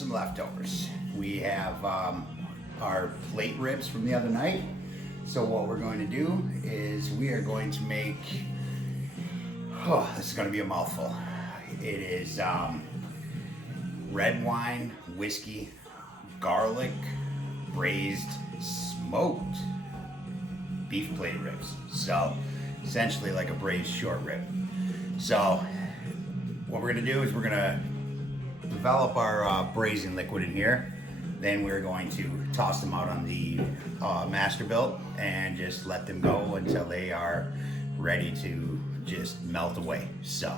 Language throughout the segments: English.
some leftovers. We have our plate ribs from the other night. So what we're going to do is we are going to make, oh, this is going to be a mouthful. It is red wine, whiskey, garlic, braised, smoked beef plate ribs. So essentially like a braised short rib. So what we're going to do is we're going to develop our braising liquid in here. Then we're going to toss them out on the Masterbuilt and just let them go until they are ready to just melt away. So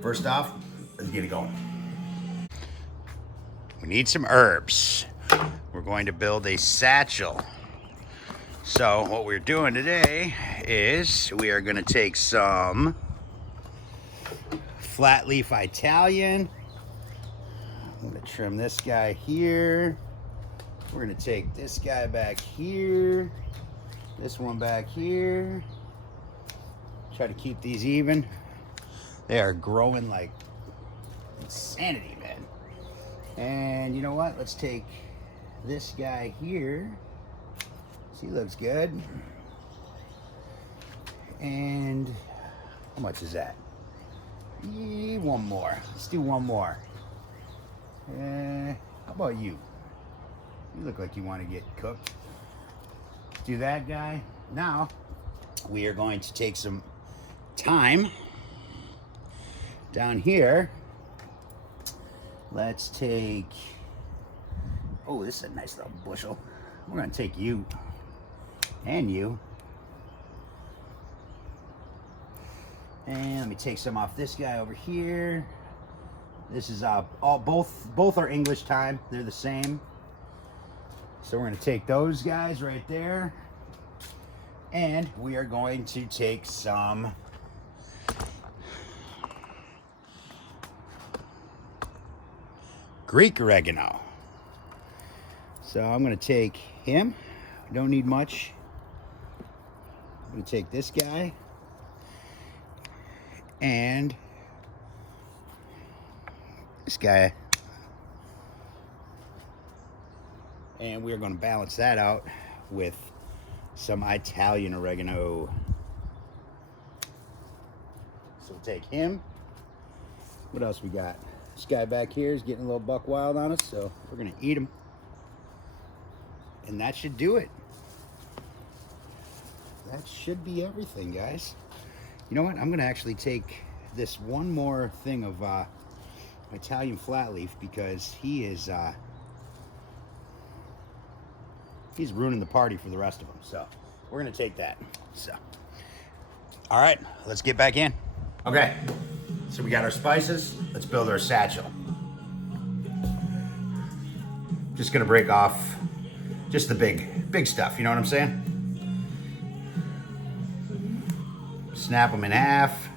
first off, let's get it going. We need some herbs. We're going to build a satchel. So what we're doing today is we are going to take some flat leaf Italian. I'm going to trim this guy here. We're going to take this guy back here. This one back here. Try to keep these even. They are growing like insanity, man. And you know what? Let's take this guy here. He looks good. And how much is that? One more. Let's do one more. How about you? You look like you want to get cooked. Let's do that guy. Now, we are going to take some thyme down here. Let's take, oh, this is a nice little bushel. We're going to take you and you. And let me take some off this guy over here. This is both are English thyme. They're the same. So we're going to take those guys right there. And we are going to take some Greek oregano. So I'm going to take him. I don't need much. I'm going to take this guy. And this guy. And we're going to balance that out with some Italian oregano. So we'll take him. What else we got? This guy back here is getting a little buck wild on us, so we're going to eat him. And that should do it. That should be everything, guys. You know what? I'm going to actually take this one more thing of Italian flat leaf because he is he's ruining the party for the rest of them. So we're going to take that. So, all right, let's get back in. Okay, so we got our spices. Let's build our satchel. Just going to break off just the big stuff. You know what I'm saying? Snap them in half.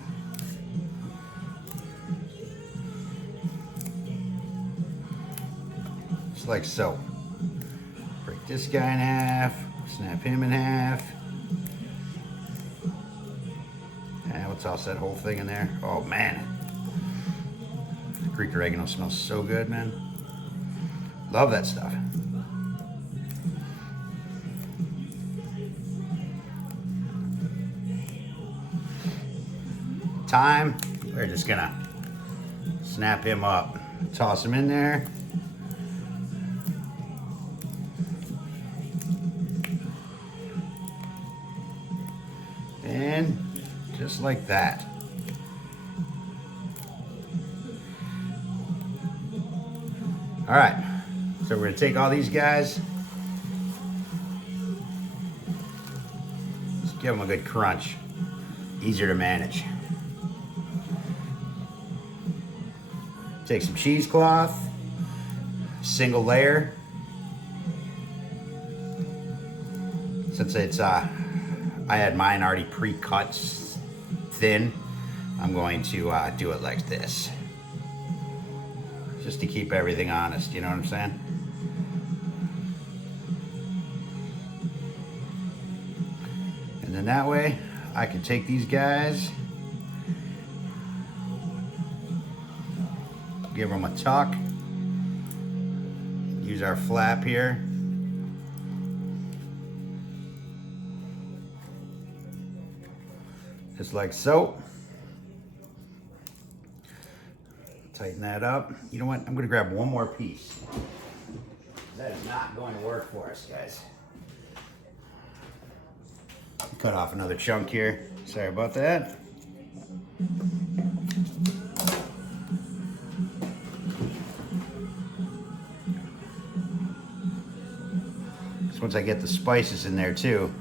Just like so. Break this guy in half. Snap him in half. And we'll toss that whole thing in there. Oh man. Greek oregano smells so good, man. Love that stuff. Thyme, we're just gonna snap him up, toss him in there. And just like that. All right, so we're gonna take all these guys, just give them a good crunch, easier to manage. Take some cheesecloth, single layer. Since it's I had mine already pre-cut thin, I'm going to do it like this, just to keep everything honest. You know what I'm saying? And then that way I can take these guys, give them a tuck, use our flap here. Just like so. Tighten that up. You know what? I'm gonna grab one more piece. That is not going to work for us, guys. Cut off another chunk here. Sorry about that. So once I get the spices in there too,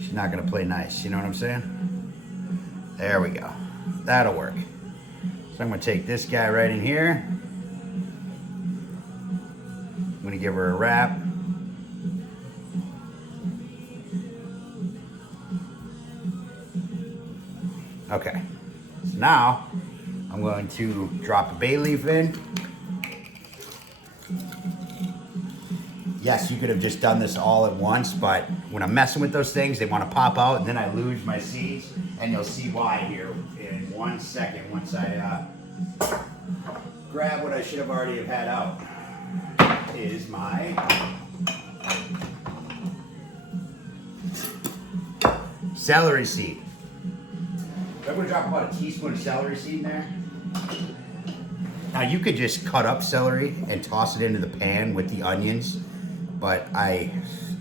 she's not gonna play nice. You know what I'm saying? There we go. That'll work. So I'm gonna take this guy right in here. I'm gonna give her a wrap. Okay, so now I'm going to drop a bay leaf in. Yes, you could have just done this all at once, but when I'm messing with those things, they want to pop out, and then I lose my seeds, and you'll see why here in 1 second once I grab what I should have already have had out. Is my celery seed. I'm going to drop about a teaspoon of celery seed in there. Now you could just cut up celery and toss it into the pan with the onions, but I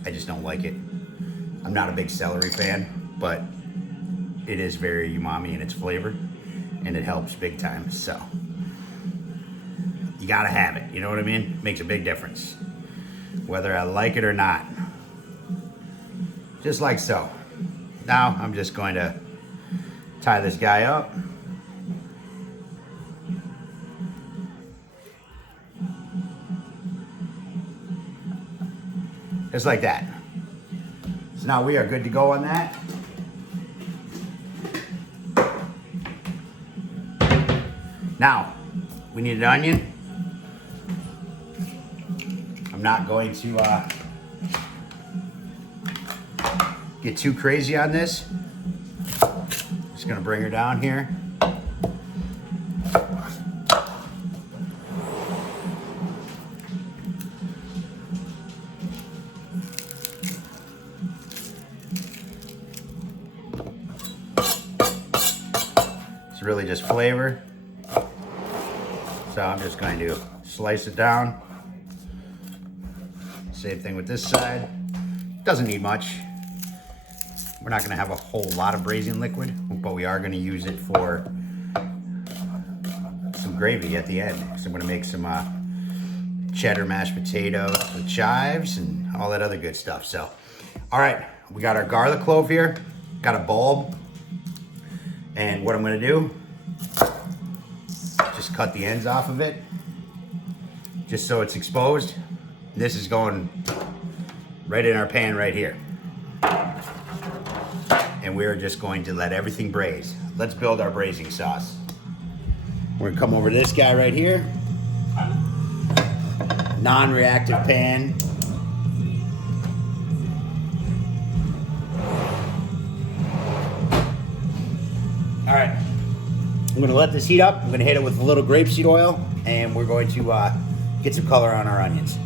just don't like it. I'm not a big celery fan, but it is very umami in its flavor, and it helps big time. So you gotta have it, you know what I mean? Makes a big difference, whether I like it or not. Just like so. Now I'm just going to tie this guy up. Just like that. So now we are good to go on that. Now, we need an onion. I'm not going to get too crazy on this. Just gonna bring her down here. It's really just flavor. So I'm just going to slice it down. Same thing with this side. Doesn't need much. We're not gonna have a whole lot of braising liquid, but we are gonna use it for some gravy at the end. So I'm gonna make some cheddar mashed potatoes with chives and all that other good stuff. So, all right, we got our garlic clove here, got a bulb. And what I'm gonna do, just cut the ends off of it, just so it's exposed. This is going right in our pan right here. And we're just going to let everything braise. Let's build our braising sauce. We're gonna come over to this guy right here. Non-reactive pan. All right, I'm gonna let this heat up. I'm gonna hit it with a little grapeseed oil, and we're going to get some color on our onions.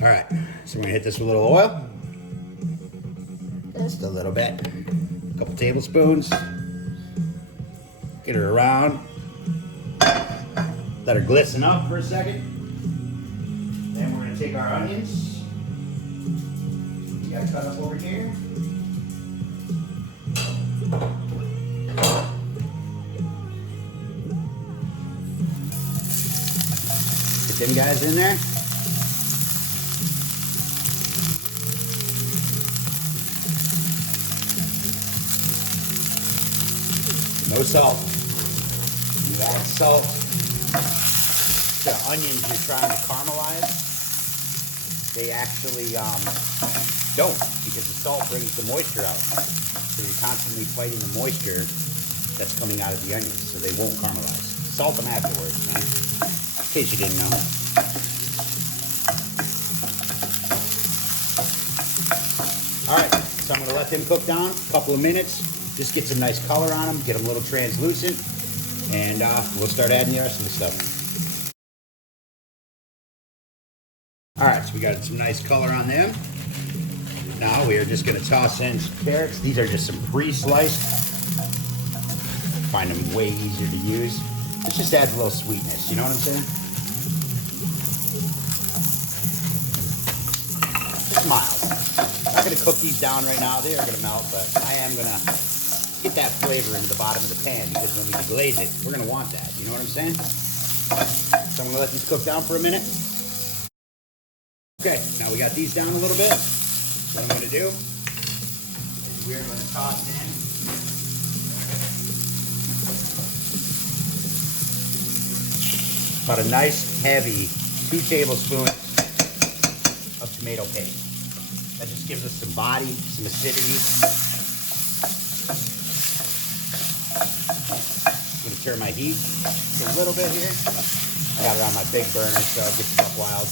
All right, so we're gonna hit this with a little oil. Just a little bit. A couple tablespoons. Get her around. Let her glisten up for a second. Then we're gonna take our onions. You gotta cut up over here. Get them guys in there. No salt. You add salt to onions you're trying to caramelize. They actually don't, because the salt brings the moisture out. So you're constantly fighting the moisture that's coming out of the onions, so they won't caramelize. Salt them afterwards, man. In case you didn't know. All right, so I'm gonna let them cook down a couple of minutes. Just get some nice color on them, get them a little translucent, and we'll start adding the rest of the stuff. All right, so we got some nice color on them. Now we are just gonna toss in some carrots. These are just some pre-sliced. Find them way easier to use. It just adds a little sweetness, you know what I'm saying? Just mild. I'm not gonna cook these down right now. They are gonna melt, but I am gonna get that flavor into the bottom of the pan because when we deglaze it, we're gonna want that, you know what I'm saying? So I'm gonna let these cook down for a minute. Okay, now we got these down a little bit. What I'm going to do is we're going to toss in about a nice heavy 2 tablespoons of tomato paste. That just gives us some body, some acidity. I'm going to turn my heat a little bit here. I got it on my big burner so it gets up wild.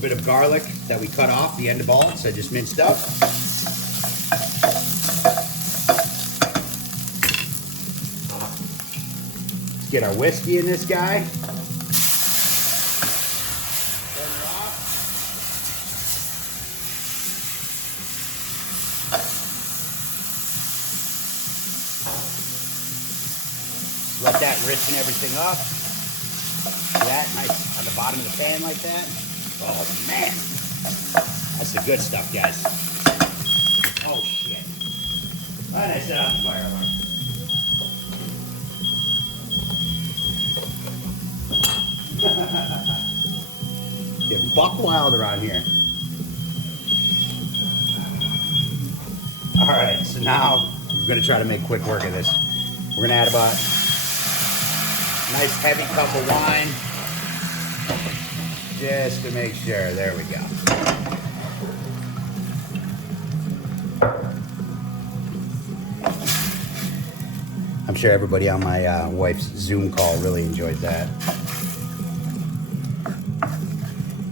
Bit of garlic that we cut off the end of bullets I just minced up. Let's get our whiskey in this guy. Turn it off. Let that richen everything up. See that? Nice on the bottom of the pan like that. Oh man, that's the good stuff, guys. Oh shit. And I set off the fire alarm. Get buck wild around here. All right, so now I'm gonna try to make quick work of this. We're gonna add about a nice heavy cup of wine. Just to make sure. There we go. I'm sure everybody on my wife's Zoom call really enjoyed that.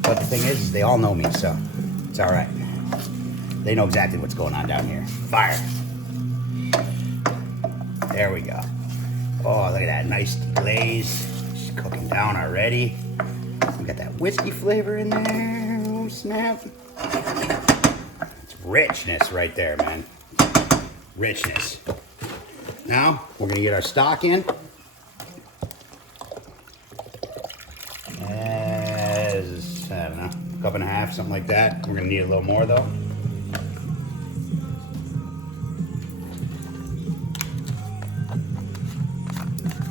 But the thing is, they all know me, so it's all right. They know exactly what's going on down here. Fire. There we go. Oh, look at that nice glaze. It's cooking down already. We got that whiskey flavor in there. Oh, snap. It's richness right there, man. Richness. Now, we're going to get our stock in. As, I don't know, a cup and a half, something like that. We're going to need a little more, though.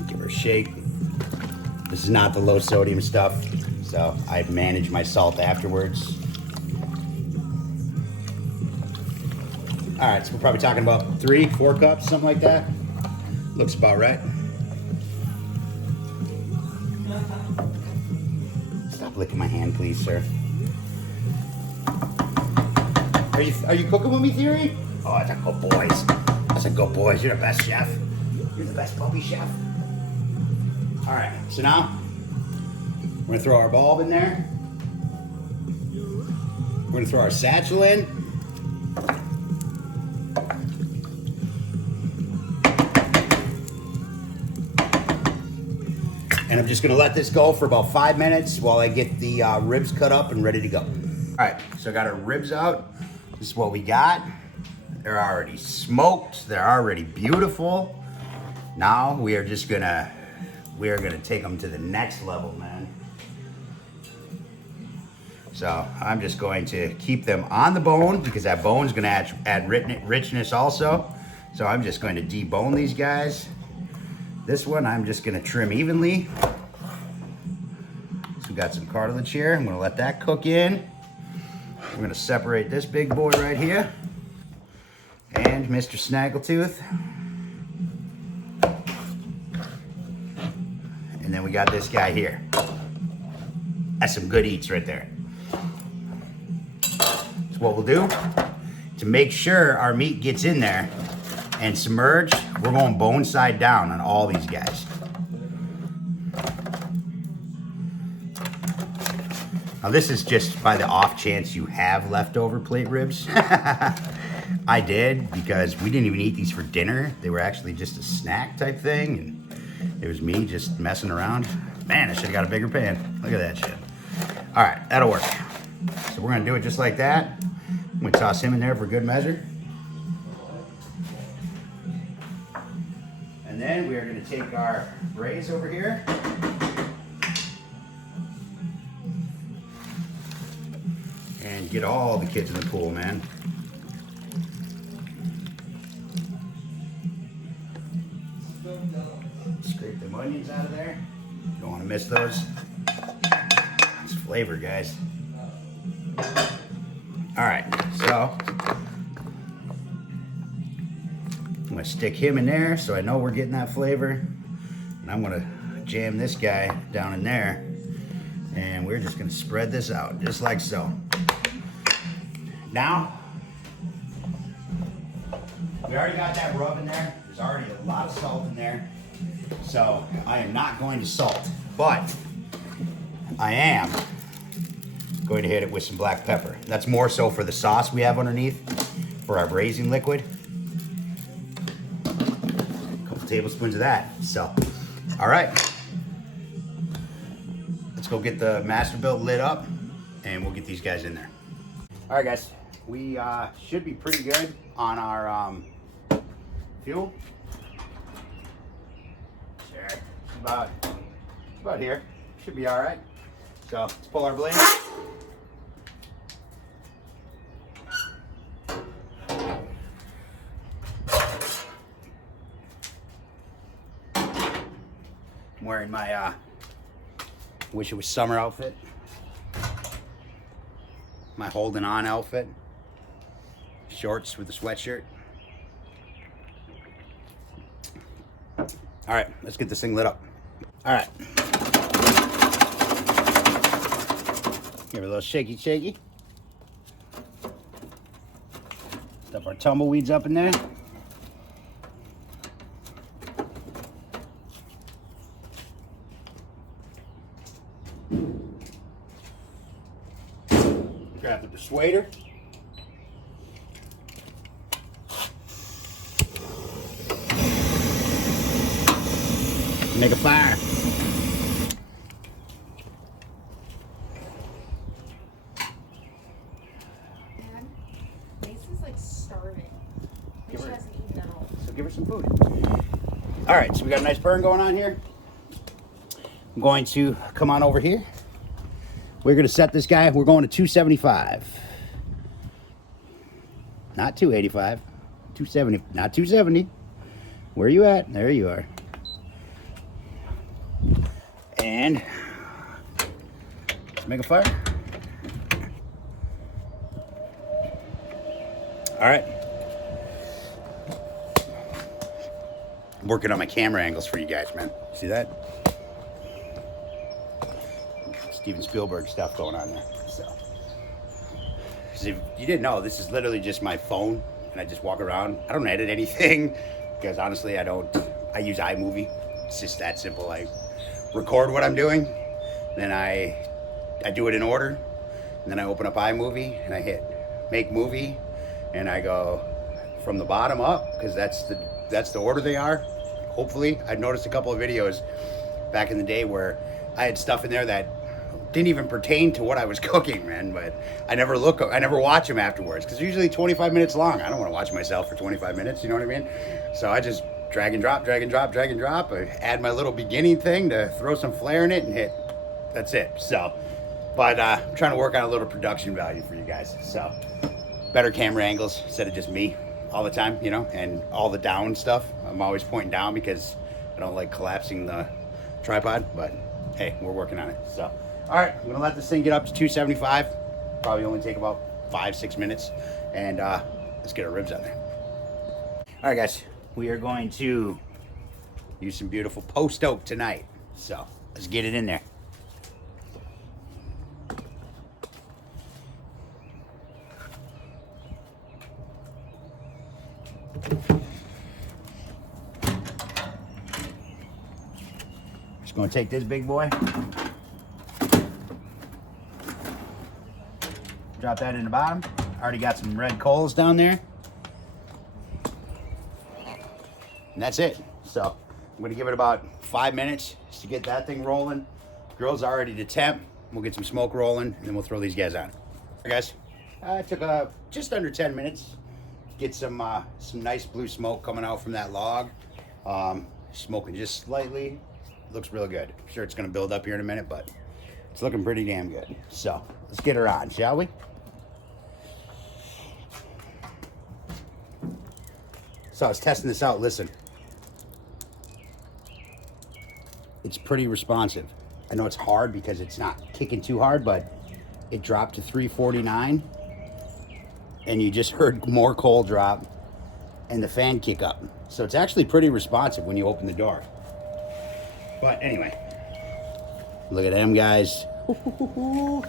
Give her a shake. This is not the low sodium stuff. So I manage my salt afterwards. All right, so we're probably talking about 3-4 cups, something like that. Looks about right. Stop licking my hand, please, sir. Are you cooking with me, Theory? Oh, that's a good boys. That's a good boys. You're the best chef. You're the best puppy chef. All right, so now we're gonna throw our bulb in there. We're gonna throw our satchel in. And I'm just gonna let this go for about 5 minutes while I get the ribs cut up and ready to go. All right, so I got our ribs out. This is what we got. They're already smoked. They're already beautiful. Now we are gonna take them to the next level, man. So I'm just going to keep them on the bone because that bone's gonna add richness also. So I'm just going to debone these guys. This one I'm just gonna trim evenly. So we got some cartilage here. I'm gonna let that cook in. We're gonna separate this big boy right here and Mr. Snaggletooth. And then we got this guy here. That's some good eats right there. So what we'll do, to make sure our meat gets in there and submerged, we're going bone side down on all these guys. Now this is just by the off chance you have leftover plate ribs. I did, because we didn't even eat these for dinner. They were actually just a snack type thing, and it was me just messing around. Man, I should have got a bigger pan. Look at that shit. All right, that'll work. So we're gonna do it just like that. I'm gonna toss him in there for good measure. And then we are gonna take our braise over here. And get all the kids in the pool, man. Scrape the onions out of there. Don't want to miss those. It's flavor, guys. All right, so I'm gonna stick him in there so I know we're getting that flavor. And I'm gonna jam this guy down in there. And we're just gonna spread this out, just like so. Now, we already got that rub in there. There's already a lot of salt in there. So I am not going to salt, but I am going to hit it with some black pepper. That's more so for the sauce we have underneath for our braising liquid. A couple tablespoons of that. So, all right. Let's go get the Masterbuilt lid up and we'll get these guys in there. All right, guys, we should be pretty good on our fuel. Sure, it's about here. Should be all right. So let's pull our blade. I'm wearing my wish it was summer outfit. My holding on outfit. Shorts with a sweatshirt. All right, let's get this thing lit up. All right. Give it a little shaky, shaky. Stuff our tumbleweeds up in there. Grab the persuader. Make a fire. Man, Mason's like starving. She hasn't eaten at all. So give her some food. All right, so we got a nice burn going on here. I'm going to come on over here. We're going to set this guy. We're going to 275. Not 285. 270. Not 270. Where are you at? There you are. And let's make a fire. All right. I'm working on my camera angles for you guys, man. See that? Steven Spielberg stuff going on there. So, if you didn't know, this is literally just my phone, and I just walk around. I don't edit anything because honestly, I use iMovie. It's just that simple. I record what I'm doing, then I do it in order, and then I open up iMovie and I hit make movie, and I go from the bottom up because that's the order they are. Hopefully, I've noticed a couple of videos back in the day where I had stuff in there that didn't even pertain to what I was cooking, man, but I never watch them afterwards because they're usually 25 minutes long. I don't want to watch myself for 25 minutes, you know what I mean? So I just drag and drop, drag and drop, drag and drop. I add my little beginning thing to throw some flair in it and hit. That's it. So, but I'm trying to work on a little production value for you guys. So, better camera angles instead of just me all the time, you know, and all the down stuff. I'm always pointing down because I don't like collapsing the tripod, but hey, we're working on it. So, all right, I'm gonna let this thing get up to 275. Probably only take about 5-6 minutes, and let's get our ribs on there. All right, guys, we are going to use some beautiful post oak tonight. So let's get it in there. Just gonna take this big boy. Drop that in the bottom. Already got some red coals down there. And that's it. So I'm gonna give it about 5 minutes just to get that thing rolling. Grill's already to temp. We'll get some smoke rolling and then we'll throw these guys on. All right, guys, it took just under 10 minutes. Get some nice blue smoke coming out from that log. Smoking just slightly. Looks really good. I'm sure it's gonna build up here in a minute, but it's looking pretty damn good. So let's get her on, shall we? So I was testing this out. Listen, it's pretty responsive. I know it's hard because it's not kicking too hard, but it dropped to 349 and you just heard more coal drop and the fan kick up. So it's actually pretty responsive when you open the door. But anyway, look at them guys. We're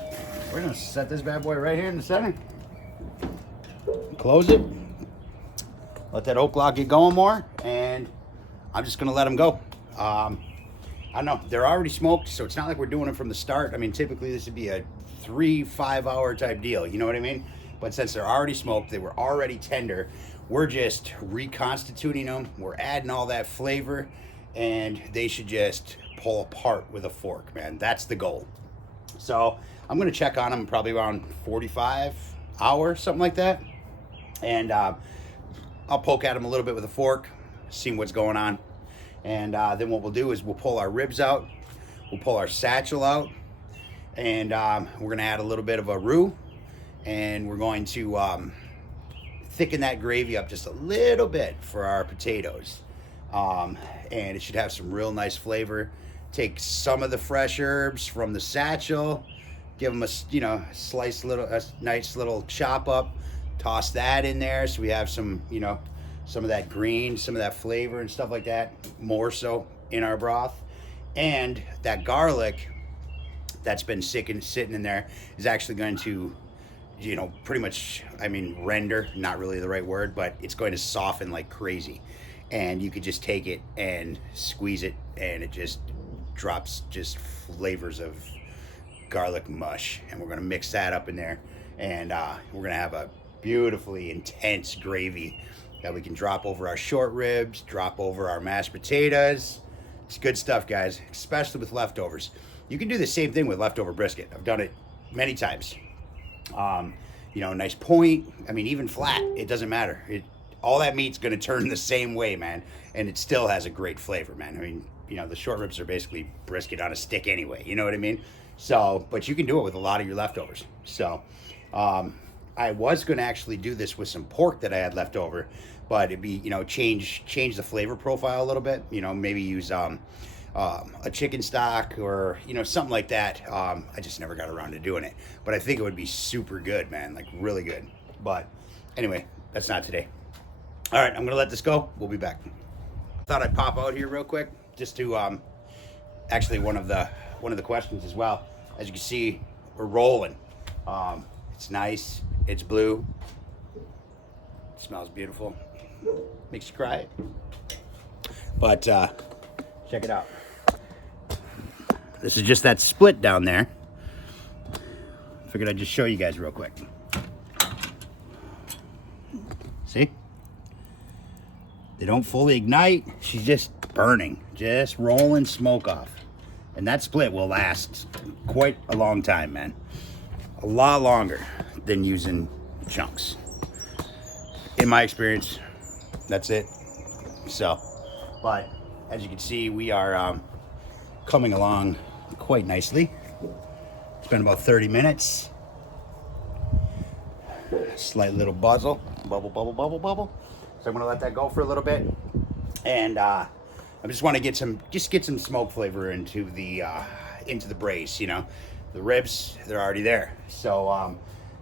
gonna set this bad boy right here in the center. Close it. Let that oak log get going more, and I'm just gonna let them go. I don't know, they're already smoked, so it's not like we're doing them from the start. I mean, typically this would be a 3-5 hour type deal, you know what I mean? But since they're already smoked, they were already tender, we're just reconstituting them. We're adding all that flavor, and they should just pull apart with a fork, man. That's the goal. So I'm gonna check on them probably around 45 hours, something like that. And I'll poke at them a little bit with a fork, see what's going on. And then what we'll do is we'll pull our ribs out, we'll pull our satchel out, and we're gonna add a little bit of a roux, and we're going to thicken that gravy up just a little bit for our potatoes. And it should have some real nice flavor. Take some of the fresh herbs from the satchel, give them a nice little chop up, toss that in there so we have some, some of that green, some of that flavor and stuff like that, more so in our broth. And that garlic that's been sitting in there is actually going to, pretty much, render, not really the right word, but it's going to soften like crazy. And you could just take it and squeeze it and it just drops just flavors of garlic mush. And we're gonna mix that up in there, and we're gonna have a beautifully intense gravy that we can drop over our short ribs, drop over our mashed potatoes. It's good stuff, guys, especially with leftovers. You can do the same thing with leftover brisket. I've done it many times. Nice point. Even flat, it doesn't matter. All that meat's gonna turn the same way, man, and it still has a great flavor, man. The short ribs are basically brisket on a stick anyway, you know what I mean? So, but you can do it with a lot of your leftovers. So, I was gonna actually do this with some pork that I had left over, but it'd be, change the flavor profile a little bit, maybe use a chicken stock or, something like that. I just never got around to doing it, but I think it would be super good, man, like really good. But anyway, that's not today. All right, I'm gonna let this go. We'll be back. Thought I'd pop out here real quick just to actually one of the questions as well. As you can see, we're rolling. It's nice. It's blue. It smells beautiful. Makes you cry. But check it out. This is just that split down there. Figured I'd just show you guys real quick. See? They don't fully ignite. She's just burning, just rolling smoke off. And that split will last quite a long time, man. A lot longer than using chunks. In my experience, that's it. So, but as you can see, we are coming along quite nicely. It's been about 30 minutes. Slight little bubble. So I'm gonna let that go for a little bit, and I just want to get some smoke flavor into the braise. The ribs, they're already there. So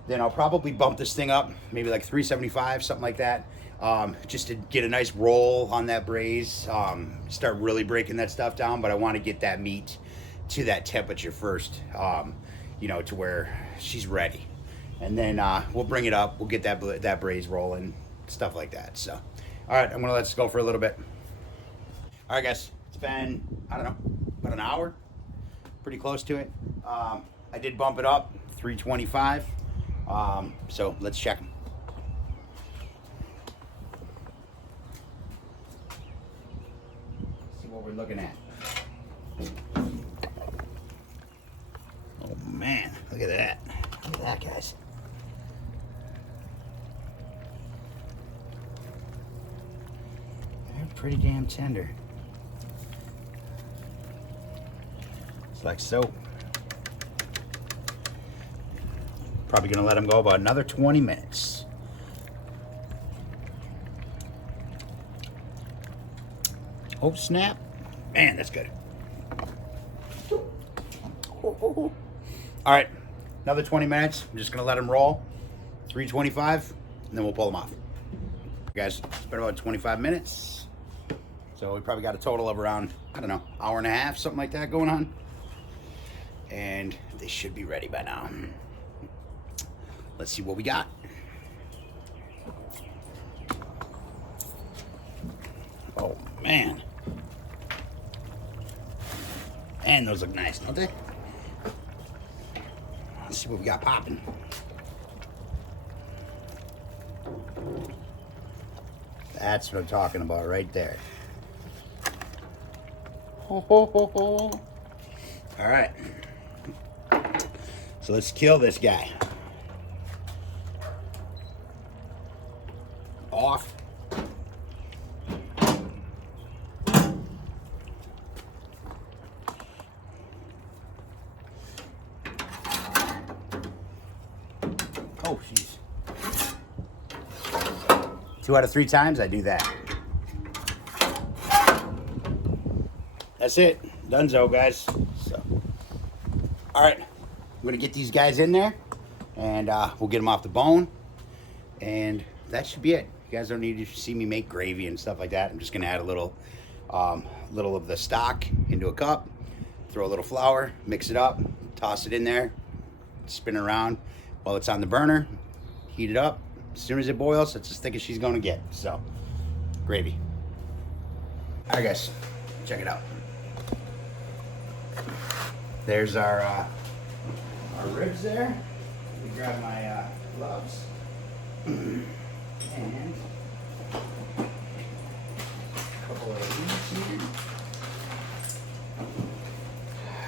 then I'll probably bump this thing up, maybe like 375, something like that, just to get a nice roll on that braise. Start really breaking that stuff down, but I want to get that meat to that temperature first, to where she's ready, and then we'll bring it up. We'll get that braise rolling. Stuff like that. So, all right, I'm gonna let this go for a little bit. All right, guys, it's been, I don't know, about an hour, pretty close to it. I did bump it up, 325. So let's check them. See what we're looking at. Oh man, look at that. Look at that, guys. They're pretty damn tender. It's like soap. Probably gonna let them go about another 20 minutes. Oh snap. Man, that's good. All right, another 20 minutes. I'm just gonna let them roll. 325, and then we'll pull them off. Guys, it's been about 25 minutes. So we probably got a total of around, I don't know, hour and a half, something like that going on. And they should be ready by now. Let's see what we got. Oh man. And those look nice, don't they? Let's see what we got popping. That's what I'm talking about right there. Ho, ho, ho, ho. All right. So let's kill this guy. Off. Oh, jeez. 2 out of 3 times I do that. That's it. Dunzo, guys. So, all right. I'm going to get these guys in there, and we'll get them off the bone, and that should be it. You guys don't need to see me make gravy and stuff like that. I'm just going to add a little of the stock into a cup, throw a little flour, mix it up, toss it in there, spin it around while it's on the burner, heat it up. As soon as it boils, it's as thick as she's going to get. So, gravy. All right, guys, check it out. There's our ribs there. Let me grab my gloves. And a couple of these here.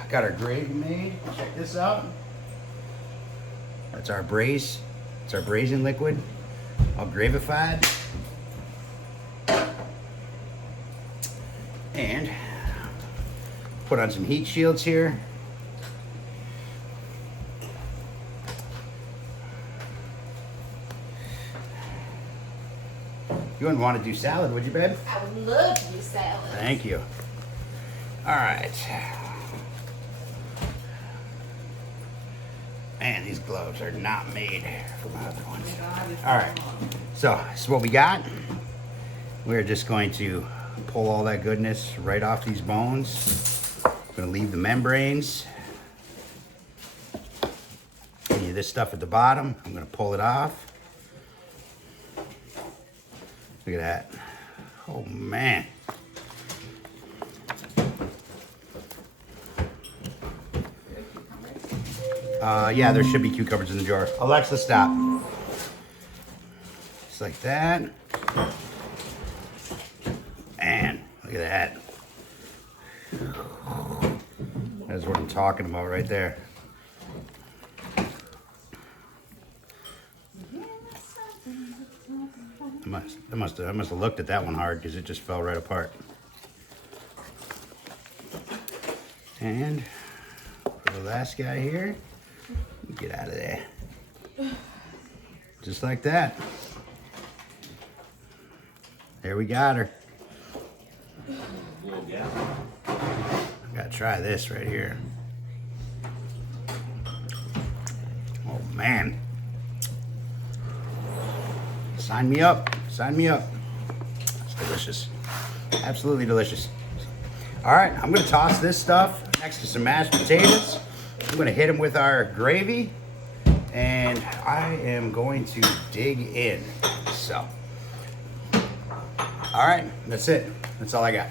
Got our gravy made. Check this out. That's our braise. It's our braising liquid, all gravified. And put on some heat shields here. You wouldn't want to do salad, would you, babe? I would love to do salad. Thank you. All right. Man, these gloves are not made for my other ones. All right. So, this is what we got. We're just going to pull all that goodness right off these bones. I'm going to leave the membranes. Any of this stuff at the bottom, I'm going to pull it off. Look at that. Oh, man. Yeah, there should be cucumbers in the jar. Alexa, stop. Just like that. And look at that. That's what I'm talking about right there. I must have looked at that one hard because it just fell right apart. And for the last guy here, get out of there. Just like that. There we got her. I gotta try this right here. Oh man. Sign me up. Sign me up. It's delicious. Absolutely delicious. All right, I'm gonna toss this stuff next to some mashed potatoes. I'm gonna hit them with our gravy, and I am going to dig in. So, all right, that's it. That's all I got.